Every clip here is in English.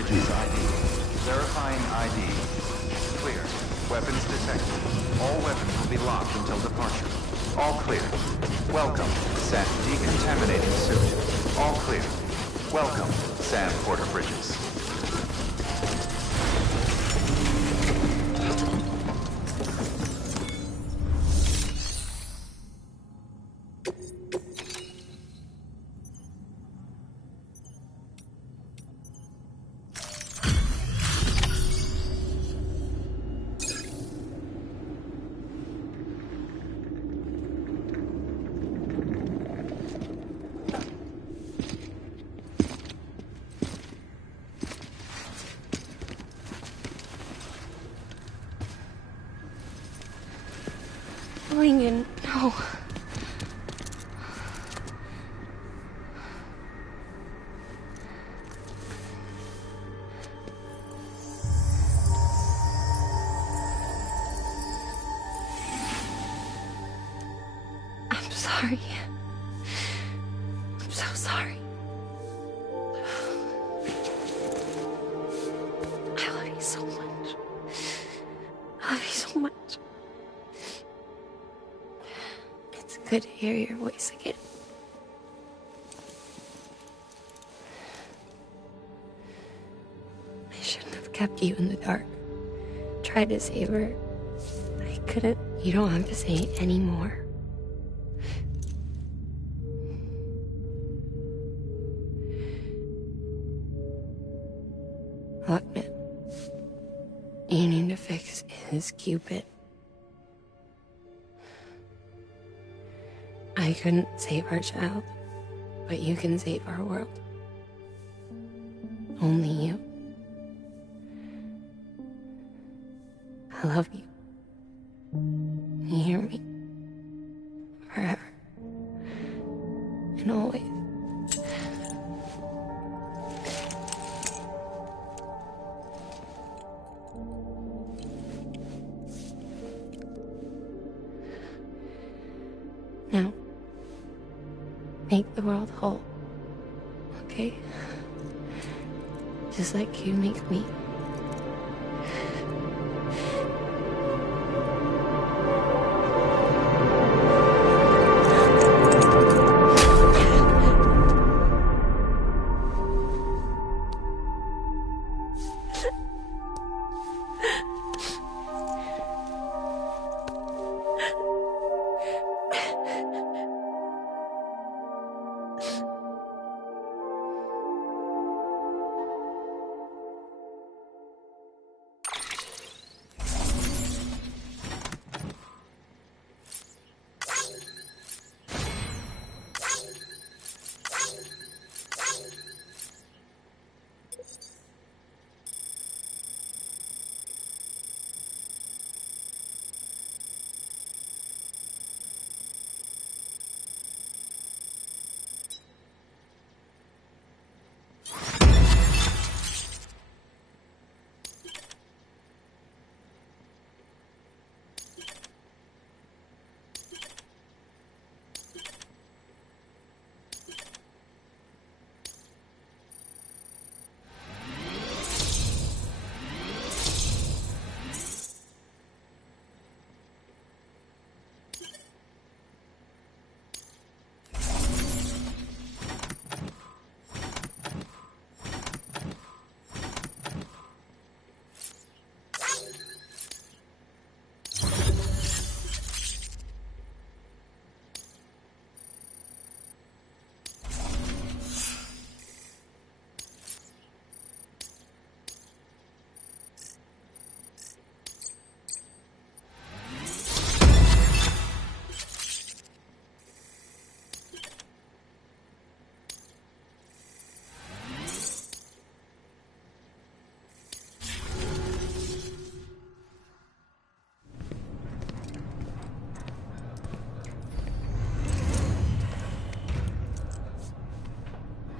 Bridges ID. Verifying ID. Clear. Weapons detected. All weapons will be locked until departure. All clear. Welcome, Sam. Decontaminating suit. All clear. Welcome, Sam Porter Bridges. Lincoln, no. I'm sorry. I'm so sorry. I love you so much. I love you so much. It's good to hear your voice again. I shouldn't have kept you in the dark. Tried to save her. I couldn't. You don't have to say it anymore. Look, man. You need to fix his Cupid. I couldn't save our child, but you can save our world. Only you. I love you. You hear me? Forever. And always. Now, make the world whole, okay? Just like you make me.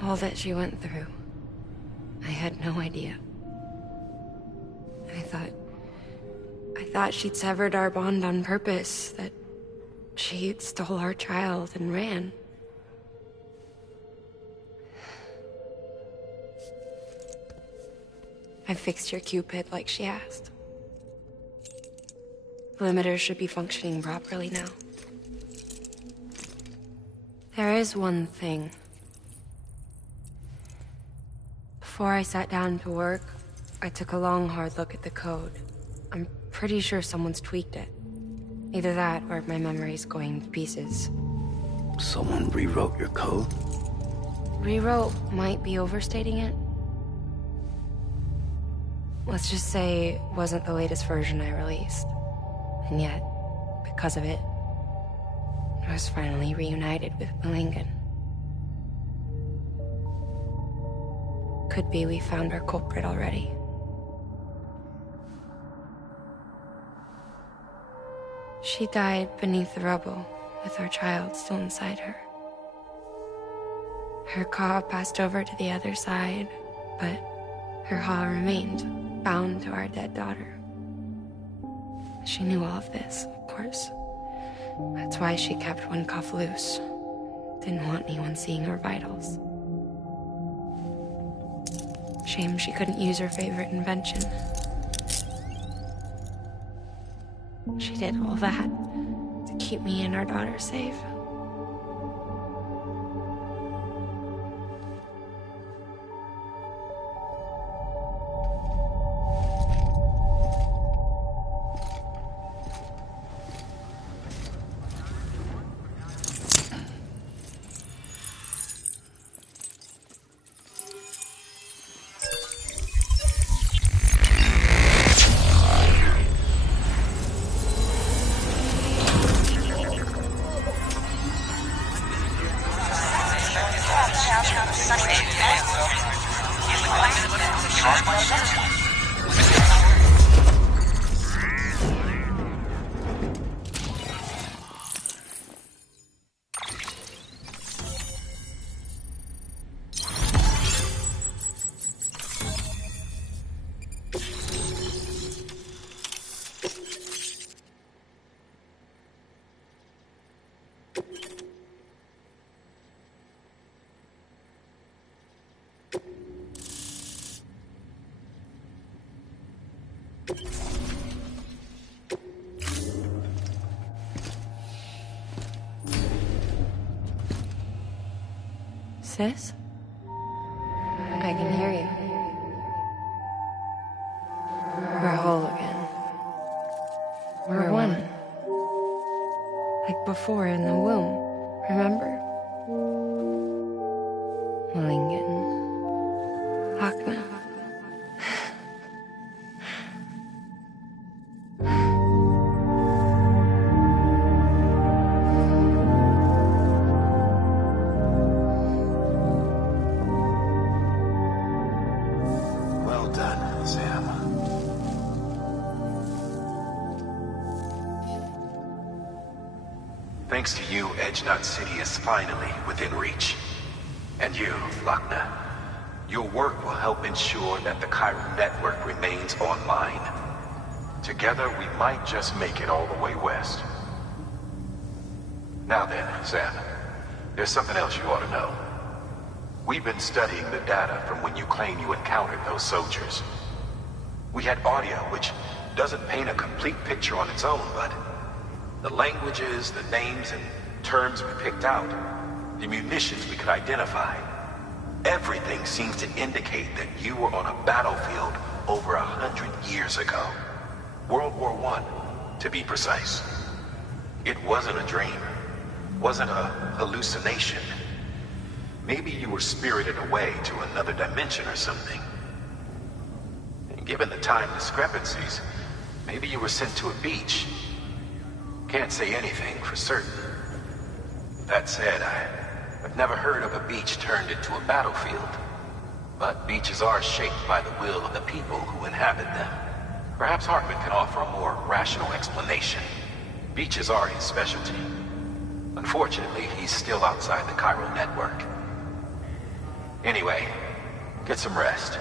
All that she went through, I had no idea. I thought she'd severed our bond on purpose, that she stole our child and ran. I fixed your Cupid like she asked. The limiter should be functioning properly now. There is one thing. Before I sat down to work, I took a long, hard look at the code. I'm pretty sure someone's tweaked it. Either that, or my memory's going to pieces. Someone rewrote your code? Rewrote might be overstating it. Let's just say it wasn't the latest version I released. And yet, because of it, I was finally reunited with Malingen. Could be we found our culprit already. She died beneath the rubble, with our child still inside her. Her Ka passed over to the other side, but her Ha remained, bound to our dead daughter. She knew all of this, of course. That's why she kept one cuff loose. Didn't want anyone seeing her vitals. Shame she couldn't use her favorite invention. She did all that to keep me and our daughter safe. Sis? I can hear you. We're whole again. We're one. Like before in the womb, remember? Malingen. Akna. Thanks to you, Edge-Knot City is finally within reach. And you, Lochner, your work will help ensure that the chiral network remains online. Together, we might just make it all the way west. Now then, Sam, there's something else you ought to know. We've been studying the data from when you claim you encountered those soldiers. We had audio, which doesn't paint a complete picture on its own, but the languages, the names, and terms we picked out, the munitions we could identify, everything seems to indicate that you were on a battlefield over 100 years ago. World War I, to be precise. It wasn't a dream, wasn't a hallucination. Maybe you were spirited away to another dimension or something. And given the time discrepancies, maybe you were sent to a beach. Can't say anything for certain. That said, I've never heard of a beach turned into a battlefield. But beaches are shaped by the will of the people who inhabit them. Perhaps Hartman can offer a more rational explanation. Beaches are his specialty. Unfortunately, he's still outside the chiral network. Anyway, get some rest.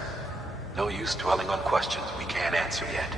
No use dwelling on questions we can't answer yet.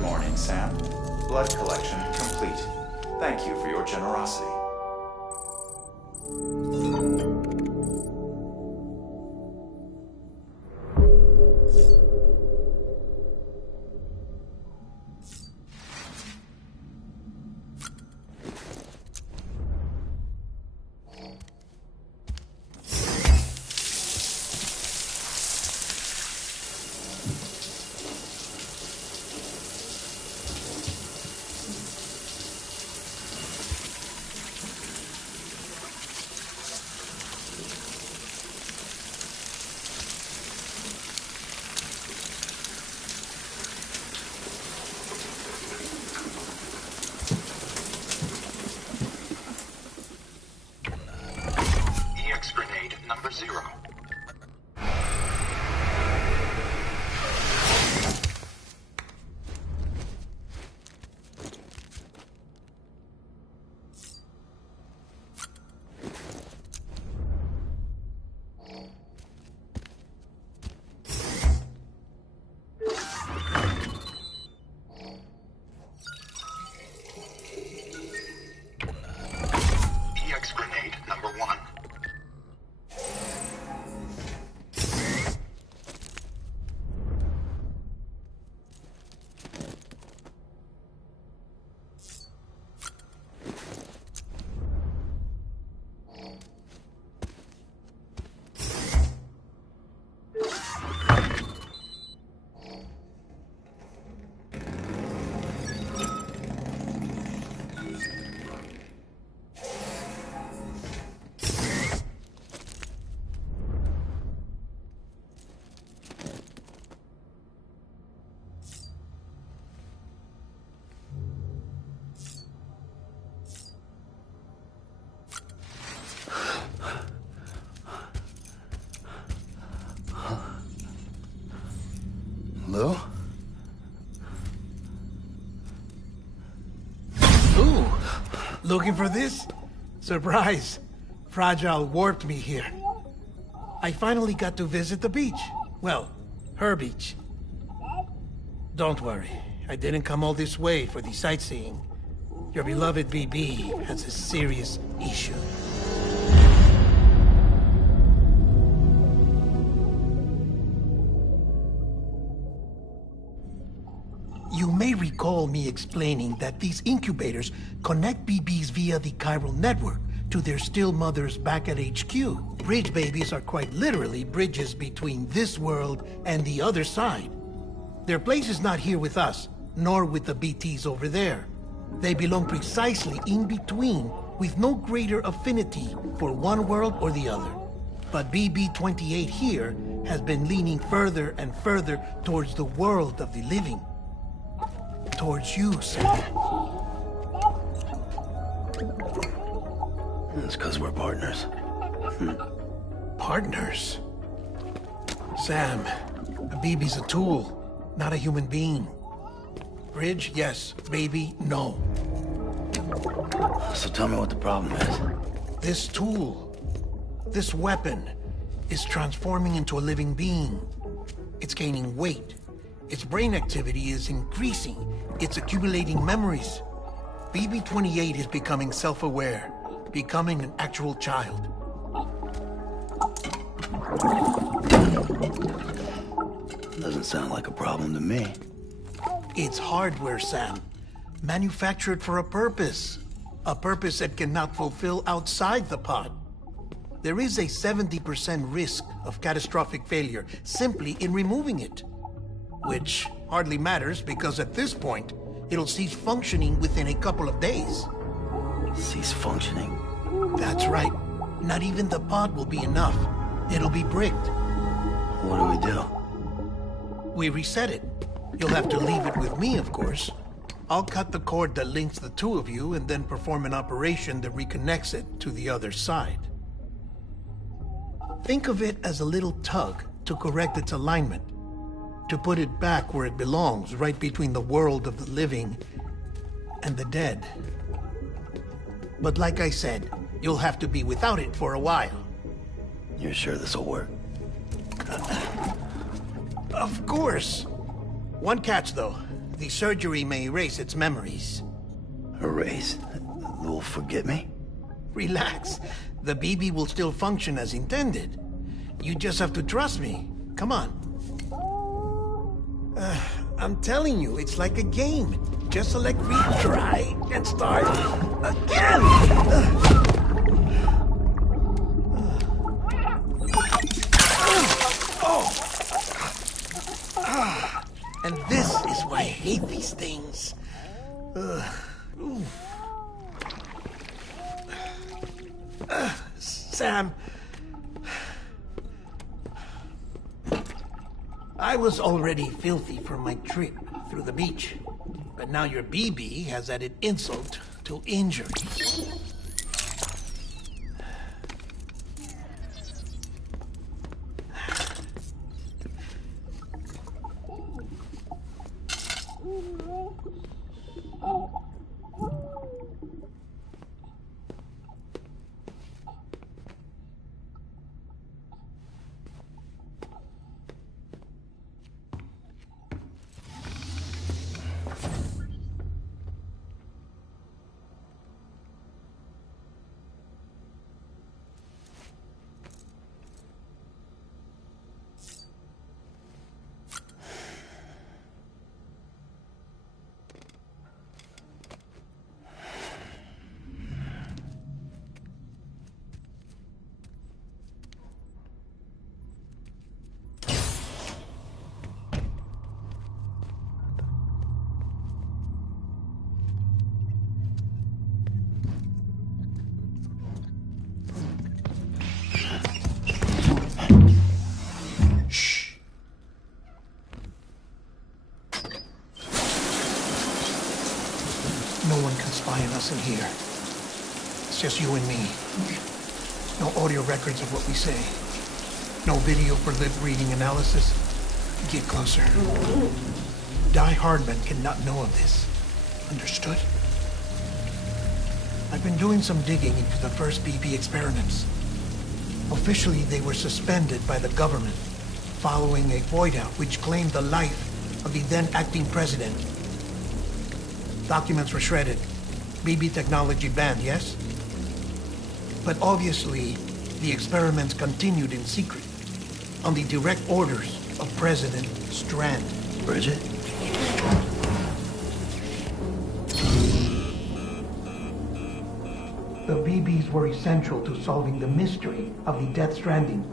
Good morning, Sam. Blood collection complete. Thank you for your generosity. EX grenade number 0. EX grenade number 1. Lou? Ooh, looking for this? Surprise. Fragile warped me here. I finally got to visit the beach. Well, her beach. Don't worry, I didn't come all this way for the sightseeing. Your beloved BB has a serious issue. You may recall me explaining that these incubators connect BBs via the chiral network to their still mothers back at HQ. Bridge babies are quite literally bridges between this world and the other side. Their place is not here with us, nor with the BTs over there. They belong precisely in between, with no greater affinity for one world or the other. But BB-28 here has been leaning further and further towards the world of the living. Towards you, Sam. It's because we're partners. Partners? Sam, a BB's a tool, not a human being. Bridge, yes. Baby, no. So tell me what the problem is. This tool, this weapon, is transforming into a living being. It's gaining weight. Its brain activity is increasing. It's accumulating memories. BB-28 is becoming self-aware, becoming an actual child. Doesn't sound like a problem to me. It's hardware, Sam. Manufactured for a purpose. A purpose that cannot fulfill outside the pod. There is a 70% risk of catastrophic failure simply in removing it. Which hardly matters because at this point, it'll cease functioning within a couple of days. Cease functioning? That's right. Not even the pod will be enough. It'll be bricked. What do we do? We reset it. You'll have to leave it with me, of course. I'll cut the cord that links the two of you and then perform an operation that reconnects it to the other side. Think of it as a little tug to correct its alignment. To put it back where it belongs, right between the world of the living and the dead. But like I said, you'll have to be without it for a while. You're sure this'll work? Of course. One catch, though. The surgery may erase its memories. Erase? Will forget me? Relax. The BB will still function as intended. You just have to trust me. Come on. I'm telling you, it's like a game. Just select retry and start again! And this is why I hate these things. Sam, I was already filthy from my trip through the beach, but now your BB has added insult to injury. No one can spy on us in here. It's just you and me. No audio records of what we say. No video for lip-reading analysis. Get closer. Die Hardman cannot know of this. Understood? I've been doing some digging into the first BB experiments. Officially, they were suspended by the government following a void-out which claimed the life of the then-acting president. Documents were shredded. BB technology banned, yes? But obviously, the experiments continued in secret, on the direct orders of President Strand. Bridget? The BBs were essential to solving the mystery of the Death Stranding.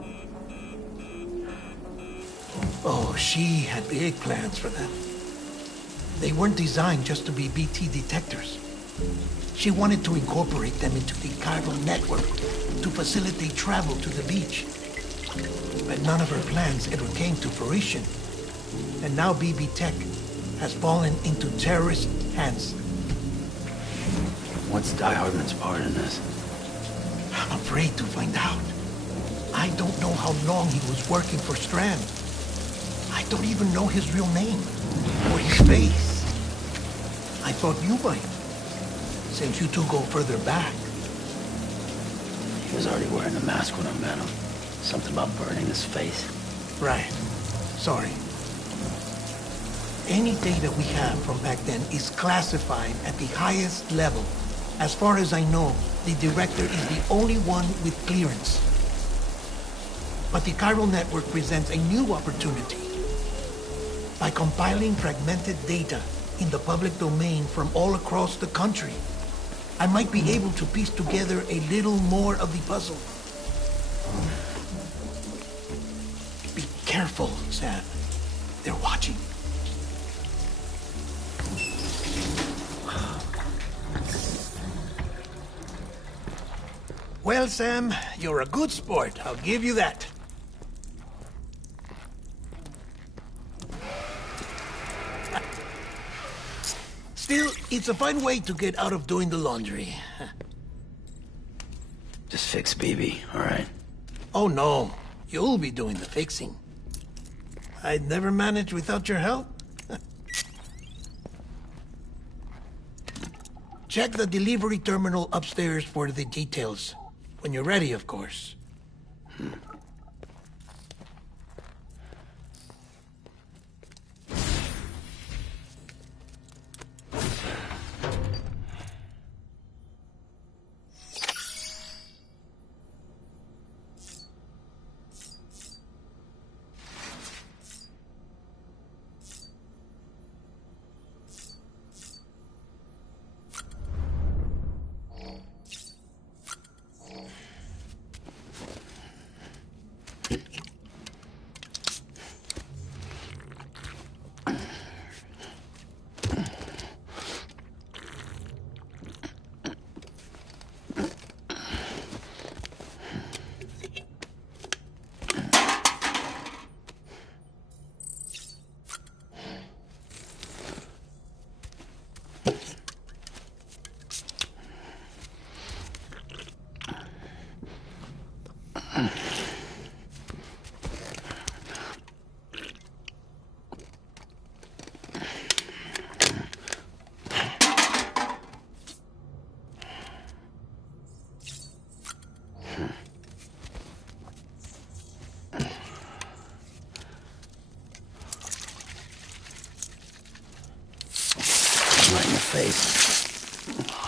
Oh, she had big plans for them. They weren't designed just to be BT detectors. She wanted to incorporate them into the chiral network to facilitate travel to the beach. But none of her plans ever came to fruition. And now BB Tech has fallen into terrorist hands. What's Die Hardman's part in this? I'm afraid to find out. I don't know how long he was working for Strand. I don't even know his real name or his face. I thought you might, since you two go further back. He was already wearing a mask when I met him. Something about burning his face. Right. Sorry. Any data we have from back then is classified at the highest level. As far as I know, the director is the only one with clearance. But the chiral network presents a new opportunity. By compiling fragmented data in the public domain from all across the country, I might be able to piece together a little more of the puzzle. Be careful, Sam. They're watching. Well, Sam, you're a good sport. I'll give you that. Still, it's a fine way to get out of doing the laundry. Just fix BB, all right? Oh, no. You'll be doing the fixing. I'd never manage without your help. Check the delivery terminal upstairs for the details. When you're ready, of course. face.